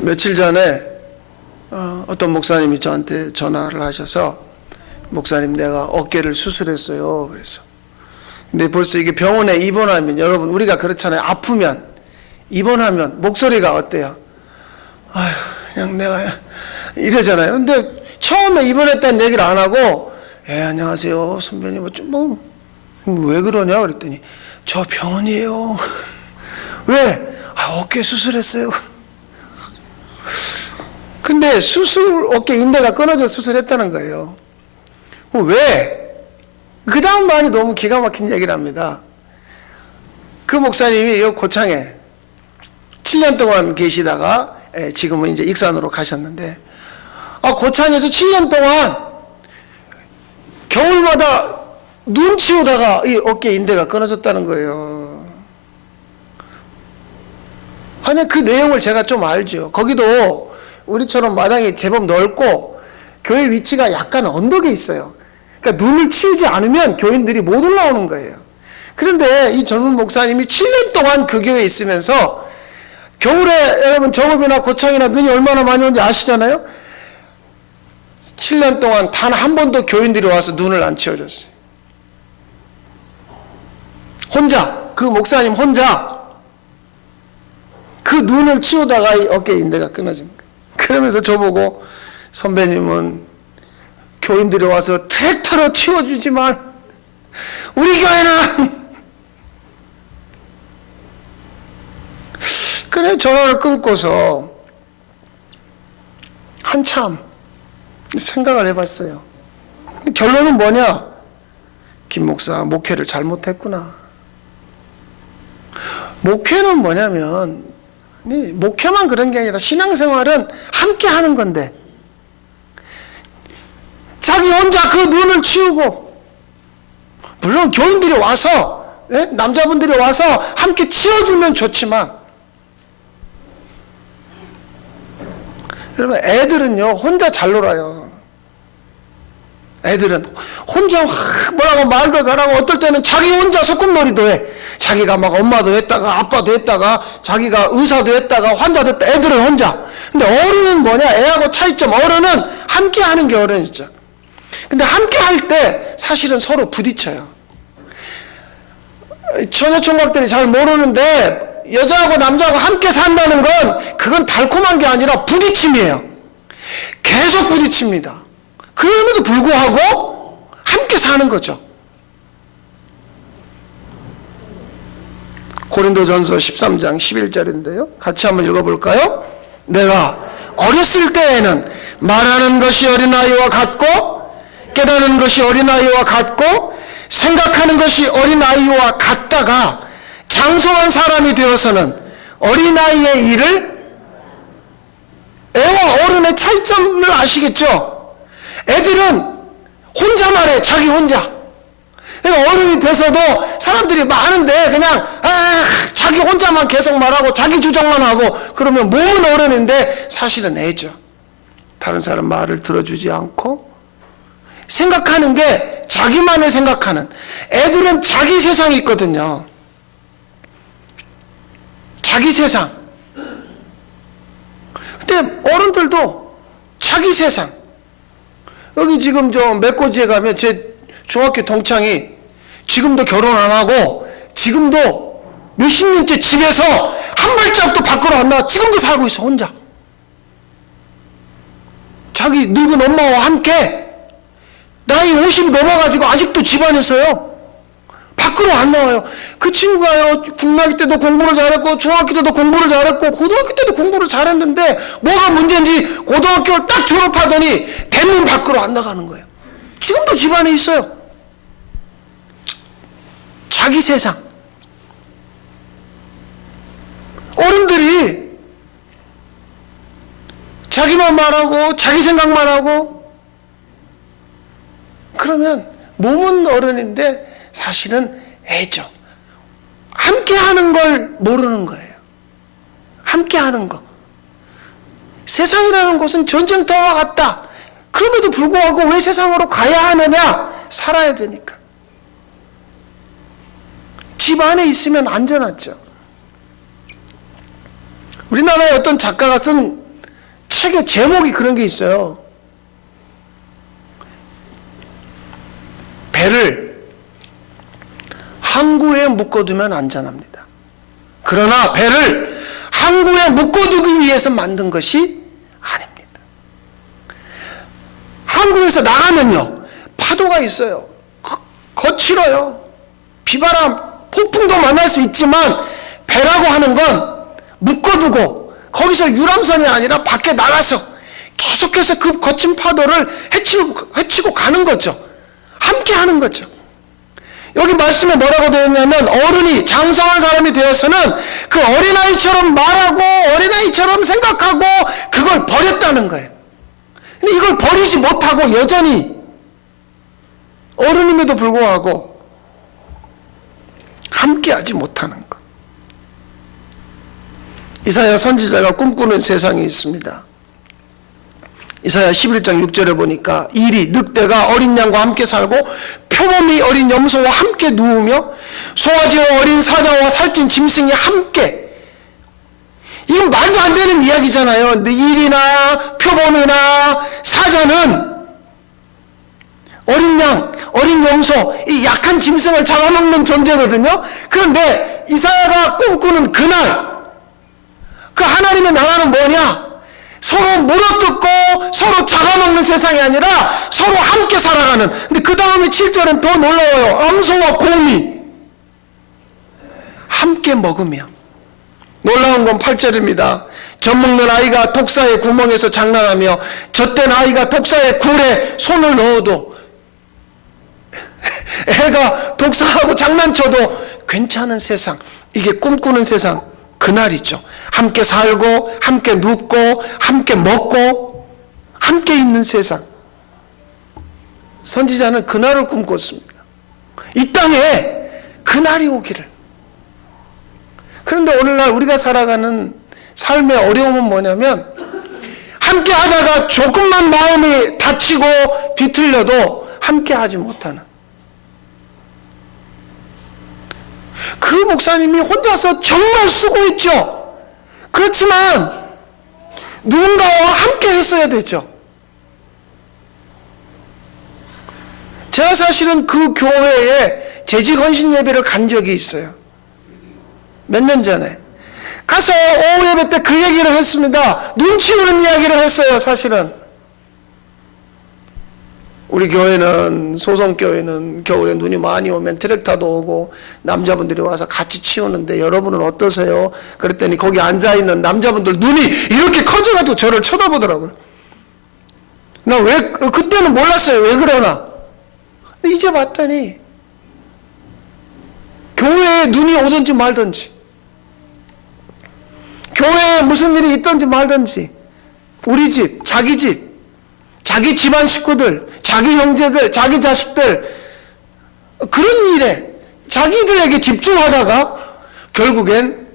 며칠 전에 어떤 목사님이 저한테 전화를 하셔서 목사님 내가 어깨를 수술했어요. 그래서 근데 벌써 이게 병원에 입원하면 여러분 우리가 그렇잖아요. 아프면 입원하면 목소리가 어때요? 아휴 그냥 내가 이러잖아요. 근데 처음에 입원했다는 얘기를 안 하고 안녕하세요 선배님 왜 그러냐 그랬더니 저 병원이에요. 왜? 어깨 수술했어요. 근데 어깨 인대가 끊어져 수술했다는 거예요. 왜? 그 다음 말이 너무 기가 막힌 얘기를 합니다. 그 목사님이 이 고창에 7년 동안 계시다가 지금은 이제 익산으로 가셨는데 고창에서 7년 동안 겨울마다 눈 치우다가 이 어깨 인대가 끊어졌다는 거예요. 아니 그 내용을 제가 좀 알죠. 거기도 우리처럼 마당이 제법 넓고 교회 위치가 약간 언덕에 있어요. 그러니까 눈을 치우지 않으면 교인들이 못 올라오는 거예요. 그런데 이 젊은 목사님이 7년 동안 그 교회에 있으면서 겨울에 여러분 정읍이나 고창이나 눈이 얼마나 많이 오는지 아시잖아요. 7년 동안 단 한 번도 교인들이 와서 눈을 안 치워줬어요. 혼자, 그 목사님 혼자 그 눈을 치우다가 이 어깨 인대가 끊어진 거예요. 그러면서 저보고 선배님은 교인들이 와서 트랙터로 치워주지만 우리 교회는 그래 전화를 끊고서 한참 생각을 해봤어요. 결론은 뭐냐? 김 목사 목회를 잘못했구나. 목회는 뭐냐면 목회만 그런 게 아니라 신앙생활은 함께 하는 건데 자기 혼자 그 눈을 치우고 물론 교인들이 와서 남자분들이 와서 함께 치워주면 좋지만 여러분 애들은요 혼자 잘 놀아요. 애들은 혼자 뭐라고 말도 잘하고 어떨 때는 자기 혼자 소꿉놀이도 해. 자기가 막 엄마도 했다가 아빠도 했다가 자기가 의사도 했다가 환자도 했다. 애들은 혼자. 근데 어른은 뭐냐? 애하고 차이점. 어른은 함께 하는 게 어른이죠. 근데 함께 할 때 사실은 서로 부딪혀요. 처녀총각들이 잘 모르는데 여자하고 남자하고 함께 산다는 건 그건 달콤한 게 아니라 부딪힘이에요. 계속 부딪힙니다. 그럼에도 불구하고 함께 사는 거죠. 고린도전서 13장 11절인데요. 같이 한번 읽어볼까요? 내가 어렸을 때에는 말하는 것이 어린아이와 같고 깨닫는 것이 어린아이와 같고 생각하는 것이 어린아이와 같다가 장성한 사람이 되어서는 어린아이의 일을 애와 어른의 차이점을 아시겠죠? 애들은 혼자만 해. 자기 혼자. 그러니까 어른이 돼서도 사람들이 많은데 그냥 자기 혼자만 계속 말하고 자기 주장만 하고 그러면 몸은 어른인데 사실은 애죠. 다른 사람 말을 들어주지 않고 생각하는 게 자기만을 생각하는. 애들은 자기 세상이 있거든요. 자기 세상. 근데 어른들도 자기 세상. 여기 지금 저 맥고지에 가면 제 중학교 동창이 지금도 결혼 안 하고 지금도 몇십 년째 집에서 한 발짝도 밖으로 안 나와 지금도 살고 있어 혼자. 자기 늙은 엄마와 함께 나이 50 넘어가지고 아직도 집안에서요 밖으로 안 나와요. 그 친구가요 국민학교 때도 공부를 잘했고 중학교 때도 공부를 잘했고 고등학교 때도 공부를 잘했는데 뭐가 문제인지 고등학교를 딱 졸업하더니 대문 밖으로 안 나가는 거예요. 지금도 집안에 있어요. 자기 세상. 어른들이 자기만 말하고 자기 생각만 하고 그러면 몸은 어른인데 사실은 애죠. 함께 하는 걸 모르는 거예요. 함께 하는 거. 세상이라는 곳은 전쟁터와 같다. 그럼에도 불구하고 왜 세상으로 가야 하느냐? 살아야 되니까. 집 안에 있으면 안전하죠. 우리나라의 어떤 작가가 쓴 책의 제목이 그런 게 있어요. 배를 항구에 묶어두면 안전합니다. 그러나 배를 항구에 묶어두기 위해서 만든 것이 아닙니다. 항구에서 나가면요, 파도가 있어요. 거칠어요. 비바람, 폭풍도 만날 수 있지만 배라고 하는 건 묶어두고 거기서 유람선이 아니라 밖에 나가서 계속해서 그 거친 파도를 헤치고 가는 거죠. 함께 하는 거죠. 여기 말씀에 뭐라고 되어 있냐면, 어른이 장성한 사람이 되어서는 그 어린아이처럼 말하고 어린아이처럼 생각하고 그걸 버렸다는 거예요. 근데 이걸 버리지 못하고 여전히 어른임에도 불구하고 함께하지 못하는 것. 이사야 선지자가 꿈꾸는 세상이 있습니다. 이사야 11장 6절에 보니까, 이리 늑대가 어린 양과 함께 살고 표범이 어린 염소와 함께 누우며 송아지와 어린 사자와 살찐 짐승이 함께. 이건 말도 안 되는 이야기잖아요. 근데 일이나 표범이나 사자는 어린 양, 어린 염소, 이 약한 짐승을 잡아먹는 존재거든요. 그런데 이사야가 꿈꾸는 그날, 그 하나님의 나라는 뭐냐? 서로 물어뜯고 서로 잡아먹는 세상이 아니라 서로 함께 살아가는. 근데 그 다음에 7절은 더 놀라워요. 암소와 곰이 함께 먹으며. 놀라운 건 8절입니다. 젖먹는 아이가 독사의 구멍에서 장난하며 젖된 아이가 독사의 굴에 손을 넣어도, 애가 독사하고 장난쳐도 괜찮은 세상, 이게 꿈꾸는 세상, 그날이죠. 함께 살고 함께 눕고 함께 먹고 함께 있는 세상. 선지자는 그날을 꿈꿨습니다. 이 땅에 그날이 오기를. 그런데 오늘날 우리가 살아가는 삶의 어려움은 뭐냐면, 함께 하다가 조금만 마음이 다치고 뒤틀려도 함께 하지 못하는. 그 목사님이 혼자서 정말 쓰고 있죠. 그렇지만 누군가와 함께 했어야 되죠. 제가 사실은 그 교회에 재직헌신 예배를 간 적이 있어요. 몇 년 전에 가서 오후 예배 때 그 얘기를 했습니다. 눈치 보는 이야기를 했어요. 사실은 우리 교회는, 소성교회는 겨울에 눈이 많이 오면 트랙터도 오고 남자분들이 와서 같이 치우는데 여러분은 어떠세요? 그랬더니 거기 앉아있는 남자분들 눈이 이렇게 커져가지고 저를 쳐다보더라고요. 나 왜, 그때는 몰랐어요. 왜 그러나. 근데 이제 봤더니 교회에 눈이 오든지 말든지, 교회에 무슨 일이 있든지 말든지, 우리 집, 자기 집안 식구들, 자기 형제들, 자기 자식들, 그런 일에 자기들에게 집중하다가 결국엔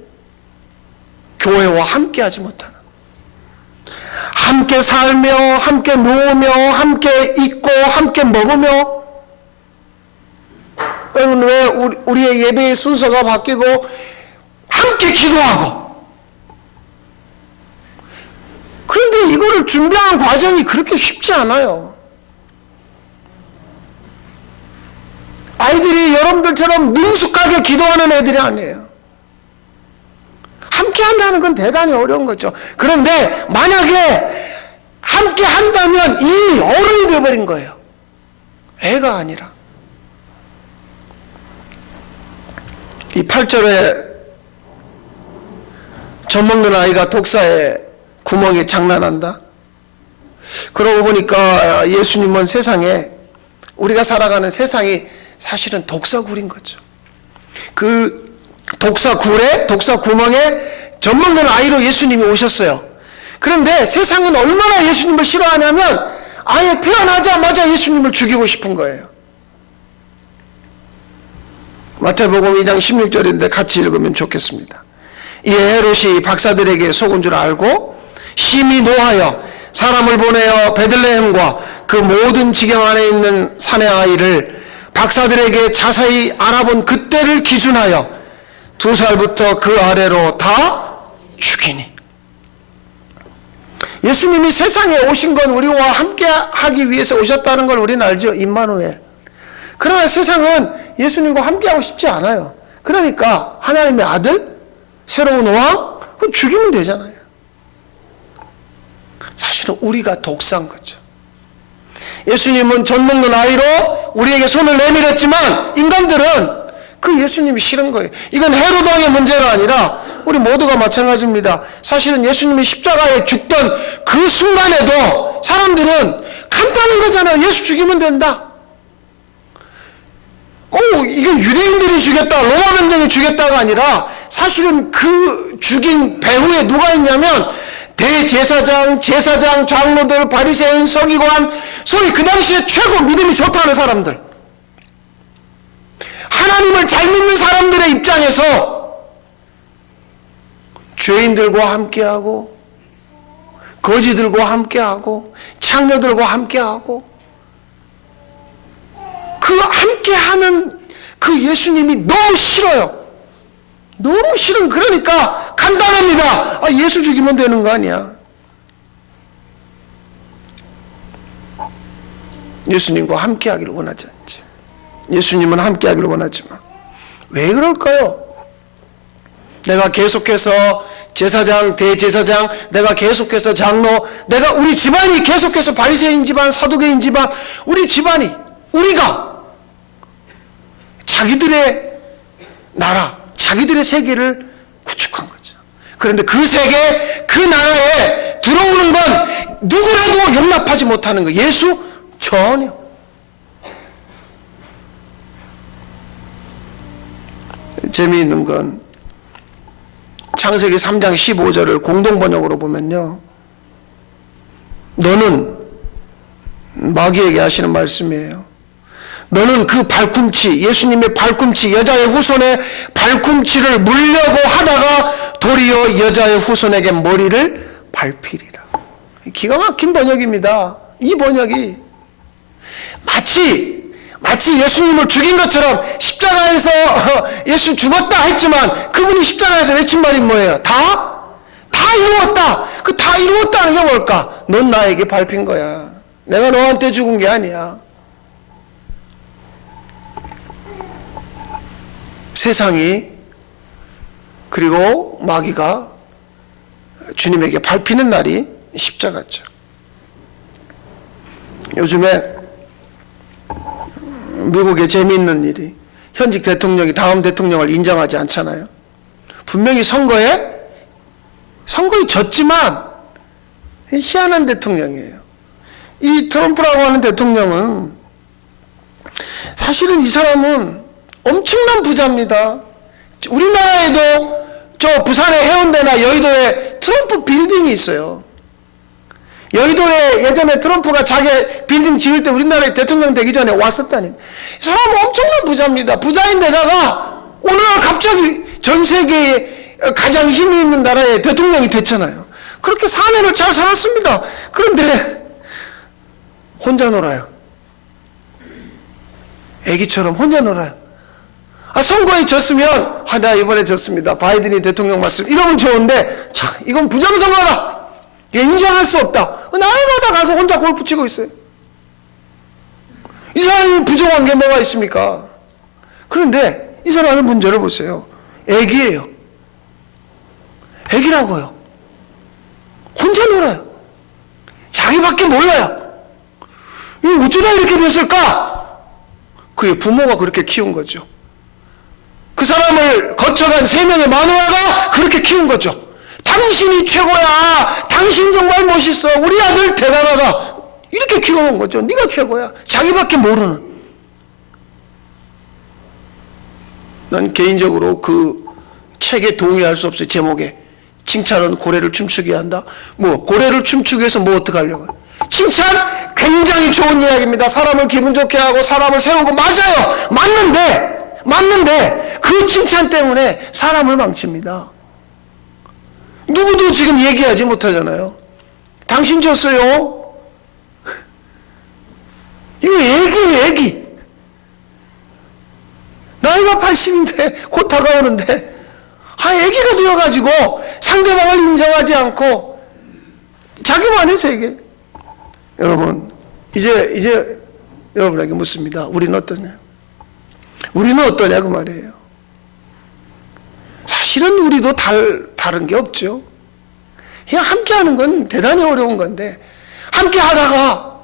교회와 함께 하지 못하는, 함께 살며 함께 누우며 함께 있고 함께 먹으며. 여러분, 왜 우리의 예배의 순서가 바뀌고 함께 기도하고. 그런데 이거를 준비하는 과정이 그렇게 쉽지 않아요. 아이들이 여러분들처럼 능숙하게 기도하는 애들이 아니에요. 함께 한다는 건 대단히 어려운 거죠. 그런데 만약에 함께 한다면 이미 어른이 되어버린 거예요. 애가 아니라. 이 8절에 젖먹는 아이가 독사의 구멍에 장난한다. 그러고 보니까 예수님은 세상에, 우리가 살아가는 세상이 사실은 독사굴인 거죠. 그 독사굴에, 독사구멍에 젖먹는 아이로 예수님이 오셨어요. 그런데 세상은 얼마나 예수님을 싫어하냐면 아예 태어나자마자 예수님을 죽이고 싶은 거예요. 마태복음 2장 16절인데 같이 읽으면 좋겠습니다. 이 헤롯이 박사들에게 속은 줄 알고 심히 노하여 사람을 보내어 베들레헴과 그 모든 지경 안에 있는 산의 아이를 박사들에게 자세히 알아본 그때를 기준하여 2살부터 그 아래로 다 죽이니. 예수님이 세상에 오신 건 우리와 함께 하기 위해서 오셨다는 걸 우리는 알죠. 임마누엘. 그러나 세상은 예수님과 함께하고 싶지 않아요. 그러니까 하나님의 아들, 새로운 왕, 그럼 죽이면 되잖아요. 사실은 우리가 독사한 거죠. 예수님은 젖 먹는 아이로 우리에게 손을 내밀었지만 인간들은 그 예수님이 싫은 거예요. 이건 헤롯 왕의 문제가 아니라 우리 모두가 마찬가지입니다. 사실은 예수님이 십자가에 죽던 그 순간에도 사람들은 간단한 거잖아요. 예수 죽이면 된다. 이건 유대인들이 죽였다, 로마 병정이 죽였다가 아니라 사실은 그 죽인 배후에 누가 있냐면 대제사장, 제사장, 장로들, 바리새인, 서기관, 소위 그 당시에 최고 믿음이 좋다는 사람들, 하나님을 잘 믿는 사람들의 입장에서 죄인들과 함께하고 거지들과 함께하고 창녀들과 함께하고 그 함께하는 그 예수님이 너무 싫어요. 너무 싫은. 그러니까 간단합니다. 예수 죽이면 되는 거 아니야. 예수님과 함께하기를 원하지 않지. 예수님은 함께하기를 원하지만 왜 그럴까요? 내가 계속해서 제사장, 대제사장, 내가 계속해서 장로, 내가 우리 집안이 계속해서 바리새인 집안, 사두개인 집안, 우리 집안이, 우리가 자기들의 나라, 자기들의 세계를 구축한 거죠. 그런데 그 세계, 그 나라에 들어오는 건 누구라도 용납하지 못하는 거. 예수 전혀. 재미있는 건 창세기 3장 15절을 공동번역으로 보면요, 너는, 마귀에게 하시는 말씀이에요. 너는 그 발꿈치, 예수님의 발꿈치, 여자의 후손의 발꿈치를 물려고 하다가 도리어 여자의 후손에게 머리를 밟히리라. 기가 막힌 번역입니다. 이 번역이 마치 예수님을 죽인 것처럼 십자가에서 예수 죽었다 했지만 그분이 십자가에서 외친 말이 뭐예요? 다 이루었다. 그 다 이루었다는 게 뭘까? 넌 나에게 밟힌 거야. 내가 너한테 죽은 게 아니야. 세상이 그리고 마귀가 주님에게 밟히는 날이 십자가죠. 요즘에 미국에 재미있는 일이, 현직 대통령이 다음 대통령을 인정하지 않잖아요. 분명히 선거에 졌지만 희한한 대통령이에요. 이 트럼프라고 하는 대통령은 사실은 이 사람은 엄청난 부자입니다. 우리나라에도 저 부산의 해운대나 여의도에 트럼프 빌딩이 있어요. 여의도에 예전에 트럼프가 자기 빌딩 지을 때 우리나라에 대통령 되기 전에 왔었다니. 이 사람은 엄청난 부자입니다. 부자인데다가 오늘 갑자기 전 세계에 가장 힘이 있는 나라의 대통령이 됐잖아요. 그렇게 4년을 잘 살았습니다. 그런데 혼자 놀아요. 애기처럼 혼자 놀아요. 선거에 졌으면 나 이번에 졌습니다. 바이든이 대통령 맞습니다. 이러면 좋은데 이건 부정선거다. 인정할 수 없다. 날마다 가서 혼자 골프 치고 있어요. 이 사람이 부정한 게 뭐가 있습니까? 그런데 이 사람의 문제를 보세요. 애기예요. 애기라고요. 혼자 놀아요. 자기밖에 몰라요. 이거 어쩌다 이렇게 됐을까? 그의 부모가 그렇게 키운 거죠. 그 사람을 거쳐간 3명의 마누라가 그렇게 키운 거죠. 당신이 최고야. 당신 정말 멋있어. 우리 아들 대단하다. 이렇게 키워놓은 거죠. 네가 최고야. 자기밖에 모르는. 난 개인적으로 그 책에 동의할 수 없어요. 제목에 칭찬은 고래를 춤추게 한다. 고래를 춤추기 위해서 어떻게 하려고 해요? 칭찬 굉장히 좋은 이야기입니다. 사람을 기분 좋게 하고 사람을 세우고, 맞아요. 맞는데 그 칭찬 때문에 사람을 망칩니다. 누구도 지금 얘기하지 못하잖아요. 당신 졌어요. 이거 애기. 나이가 80인데 곧 다가오는데 애기가 되어가지고 상대방을 인정하지 않고 자기만의 세계. 여러분, 이제 여러분에게 묻습니다. 우리는 어떠냐? 우리는 어떠냐 그 말이에요. 사실은 우리도 다른 게 없죠. 그냥 함께 하는 건 대단히 어려운 건데, 함께 하다가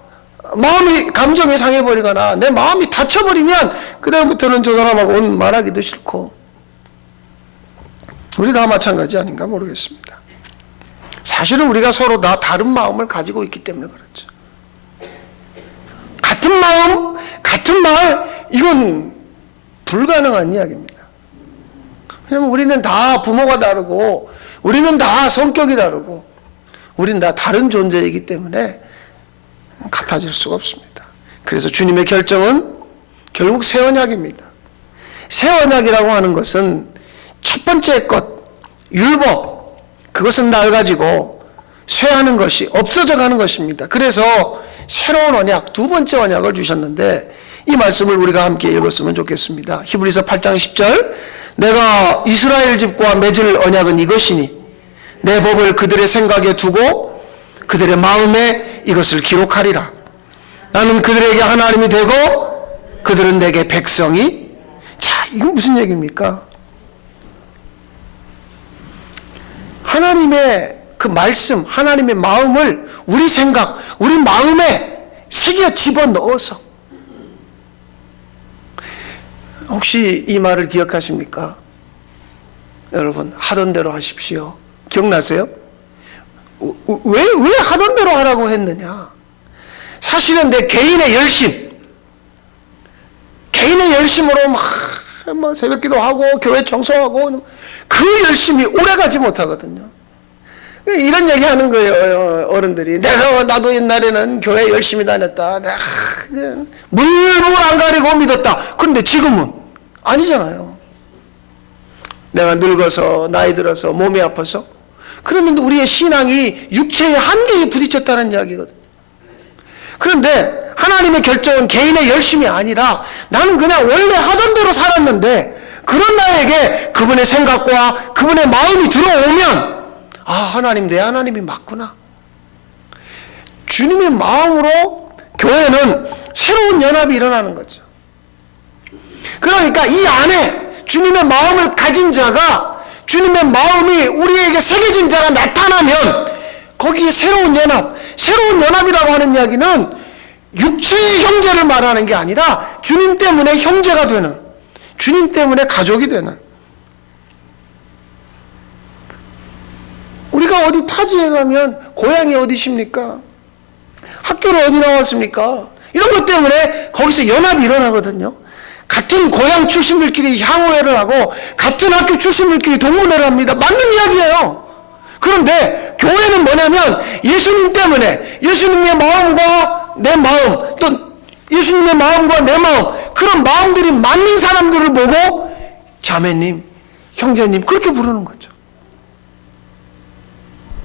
마음이, 감정이 상해버리거나 내 마음이 다쳐버리면 그다음부터는 저 사람하고 말하기도 싫고, 우리가 마찬가지 아닌가 모르겠습니다. 사실은 우리가 서로 다 다른 마음을 가지고 있기 때문에 그렇죠. 같은 마음, 같은 말, 이건 불가능한 이야기입니다. 왜냐하면 우리는 다 부모가 다르고, 우리는 다 성격이 다르고, 우리는 다 다른 존재이기 때문에 같아질 수가 없습니다. 그래서 주님의 결정은 결국 새 언약입니다. 새 언약이라고 하는 것은 첫 번째 것, 율법, 그것은 낡아지고 쇠하는 것이 없어져 가는 것입니다. 그래서 새로운 언약, 두 번째 언약을 주셨는데, 이 말씀을 우리가 함께 읽었으면 좋겠습니다. 히브리서 8장 10절, 내가 이스라엘 집과 맺을 언약은 이것이니 내 법을 그들의 생각에 두고 그들의 마음에 이것을 기록하리라. 나는 그들에게 하나님이 되고 그들은 내게 백성이. 자, 이건 무슨 얘기입니까? 하나님의 그 말씀, 하나님의 마음을 우리 생각, 우리 마음에 새겨 집어넣어서. 혹시 이 말을 기억하십니까? 여러분, 하던 대로 하십시오. 기억나세요? 왜 하던 대로 하라고 했느냐? 사실은 내 개인의 열심으로 막 새벽기도 하고 교회 청소하고 그 열심이 오래가지 못하거든요. 이런 얘기하는 거예요, 어른들이. 나도 옛날에는 교회 열심히 다녔다. 내가 물불 안 가리고 믿었다. 그런데 지금은 아니잖아요. 내가 늙어서, 나이 들어서, 몸이 아파서. 그러면 우리의 신앙이 육체의 한계에 부딪혔다는 이야기거든요. 그런데 하나님의 결정은 개인의 열심이 아니라, 나는 그냥 원래 하던 대로 살았는데 그런 나에게 그분의 생각과 그분의 마음이 들어오면, 아, 하나님, 내 하나님이 맞구나. 주님의 마음으로 교회는 새로운 연합이 일어나는 거죠. 그러니까 이 안에 주님의 마음을 가진 자가, 주님의 마음이 우리에게 새겨진 자가 나타나면 거기에 새로운 연합이라고 하는 이야기는 육체의 형제를 말하는 게 아니라 주님 때문에 형제가 되는, 주님 때문에 가족이 되는. 우리가 어디 타지에 가면 고향이 어디십니까? 학교를 어디 나왔습니까? 이런 것 때문에 거기서 연합이 일어나거든요. 같은 고향 출신들끼리 향후회를 하고 같은 학교 출신들끼리 동문회를 합니다. 맞는 이야기예요. 그런데 교회는 뭐냐면 예수님 때문에, 예수님의 마음과 내 마음, 또 예수님의 마음과 내 마음, 그런 마음들이 맞는 사람들을 보고 자매님, 형제님 그렇게 부르는 거죠.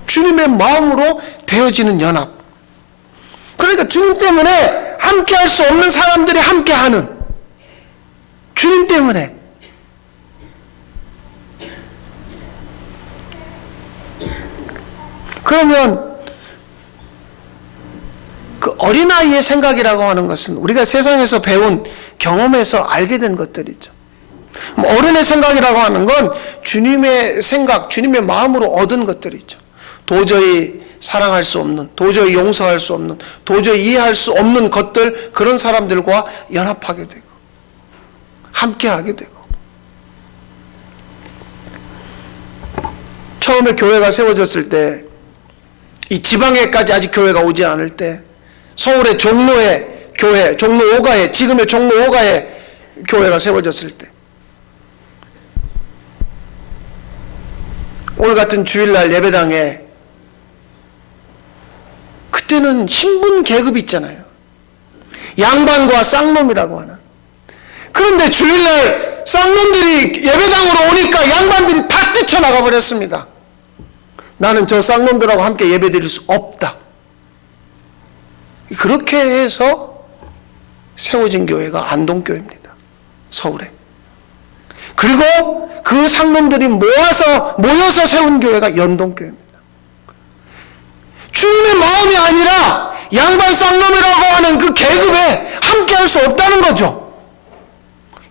주님의 마음으로 되어지는 연합. 그러니까 주님 때문에 함께 할 수 없는 사람들이 함께 하는, 주님 때문에. 그러면 그 어린아이의 생각이라고 하는 것은 우리가 세상에서 배운 경험에서 알게 된 것들이죠. 어른의 생각이라고 하는 건 주님의 생각, 주님의 마음으로 얻은 것들이죠. 도저히 사랑할 수 없는, 도저히 용서할 수 없는, 도저히 이해할 수 없는 것들, 그런 사람들과 연합하게 되고 함께하게 되고. 처음에 교회가 세워졌을 때, 이 지방에까지 아직 교회가 오지 않을 때, 서울의 종로에 교회, 종로 5가에, 지금의 종로 5가에 교회가 세워졌을 때, 오늘 같은 주일날 예배당에, 그때는 신분 계급이 있잖아요. 양반과 쌍놈이라고 하는. 그런데 주일날 쌍놈들이 예배당으로 오니까 양반들이 다 뛰쳐나가 버렸습니다. 나는 저 쌍놈들하고 함께 예배드릴 수 없다. 그렇게 해서 세워진 교회가 안동교회입니다. 서울에. 그리고 그 쌍놈들이 모여서 세운 교회가 연동교회입니다. 주님의 마음이 아니라 양반 쌍놈이라고 하는 그 계급에 함께 할 수 없다는 거죠.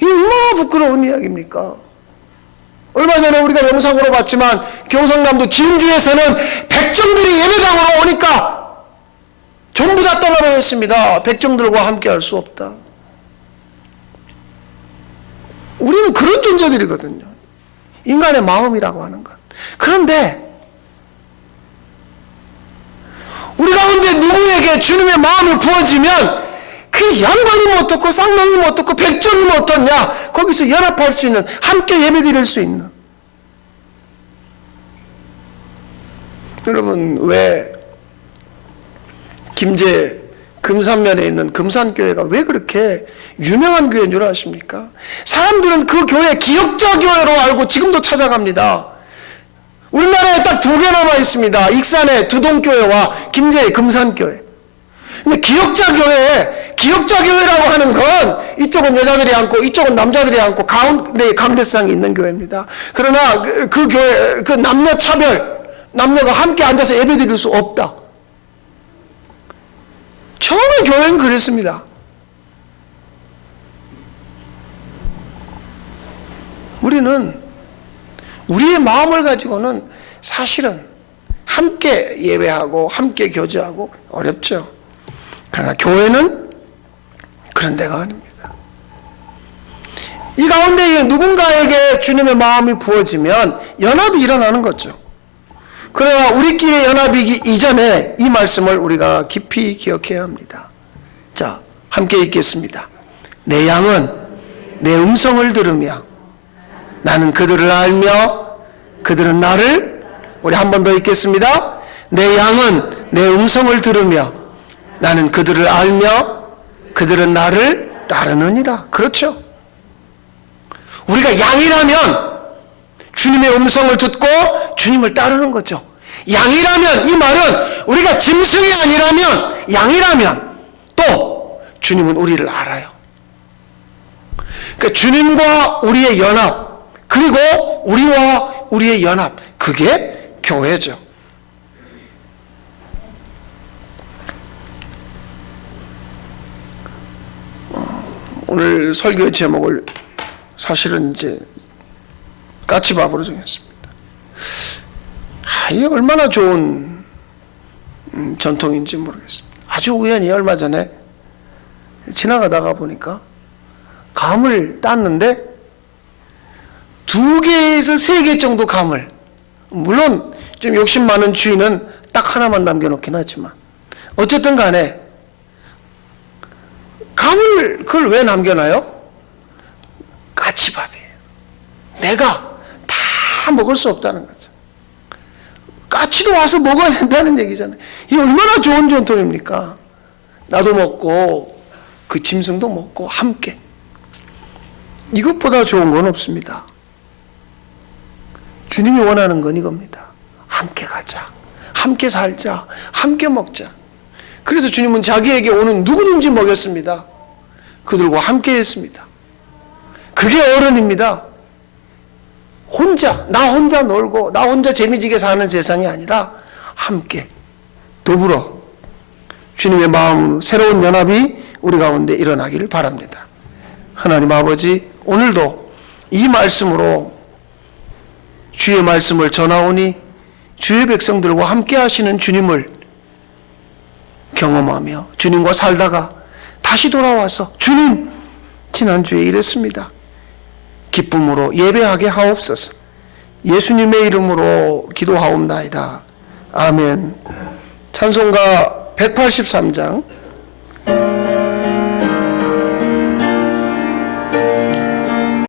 이 얼마나 부끄러운 이야기입니까? 얼마 전에 우리가 영상으로 봤지만 경상남도 기흥주에서는 백정들이 예배당으로 오니까 전부 다 떠나버렸습니다. 백정들과 함께 할 수 없다. 우리는 그런 존재들이거든요. 인간의 마음이라고 하는 것. 그런데 우리 가운데 누구에게 주님의 마음을 부어지면 그 양반이 뭐 어떻고 쌍놈이 뭐 어떻고 백정이 뭐 어떻냐, 거기서 연합할 수 있는, 함께 예배드릴 수 있는. 여러분, 왜 김제 금산면에 있는 금산교회가 왜 그렇게 유명한 교회인 줄 아십니까? 사람들은 그 교회 기역자 교회로 알고 지금도 찾아갑니다. 우리나라에 딱 두 개 남아 있습니다. 익산의 두동교회와 김제의 금산교회. 근데 기역자 교회라고 하는 건 이쪽은 여자들이 앉고 이쪽은 남자들이 앉고 가운데 강대상이 있는 교회입니다. 그러나 그 교회, 그 남녀 차별, 남녀가 함께 앉아서 예배드릴 수 없다. 처음에 교회는 그랬습니다. 우리는 우리의 마음을 가지고는 사실은 함께 예배하고 함께 교제하고 어렵죠. 그러나 교회는 그런 데가 아닙니다. 이 가운데 누군가에게 주님의 마음이 부어지면 연합이 일어나는 거죠. 그러나 우리끼리 연합이기 이전에 이 말씀을 우리가 깊이 기억해야 합니다. 자, 함께 읽겠습니다. 내 양은 내 음성을 들으며 나는 그들을 알며 그들은 나를, 우리 한 번 더 읽겠습니다. 내 양은 내 음성을 들으며 나는 그들을 알며 그들은 나를 따르느니라. 그렇죠. 우리가 양이라면 주님의 음성을 듣고 주님을 따르는 거죠. 양이라면, 이 말은 우리가 짐승이 아니라면, 양이라면 또 주님은 우리를 알아요. 그러니까 주님과 우리의 연합, 그리고 우리와 우리의 연합, 그게 교회죠. 오늘 설교의 제목을 사실은 이제 까치밥으로 정했습니다. 이게 얼마나 좋은 전통인지 모르겠습니다. 아주 우연히 얼마 전에 지나가다가 보니까 감을 땄는데 2개에서 3개 정도 감을, 물론 좀 욕심 많은 주인은 딱 하나만 남겨놓긴 하지만 어쨌든 간에 감을 그걸 왜 남겨놔요? 까치밥이에요. 내가 다 먹을 수 없다는 거죠. 까치도 와서 먹어야 된다는 얘기잖아요. 이게 얼마나 좋은 전통입니까? 나도 먹고 그 짐승도 먹고 함께. 이것보다 좋은 건 없습니다. 주님이 원하는 건 이겁니다. 함께 가자, 함께 살자, 함께 먹자. 그래서 주님은 자기에게 오는 누구든지 먹였습니다. 그들과 함께 했습니다. 그게 어른입니다. 나 혼자 놀고 나 혼자 재미지게 사는 세상이 아니라 함께 더불어 주님의 마음, 새로운 연합이 우리 가운데 일어나기를 바랍니다. 하나님 아버지, 오늘도 이 말씀으로 주의 말씀을 전하오니 주의 백성들과 함께 하시는 주님을 경험하며 주님과 살다가 다시 돌아와서 주님, 지난주에 이랬습니다. 기쁨으로 예배하게 하옵소서. 예수님의 이름으로 기도하옵나이다. 아멘. 찬송가 183장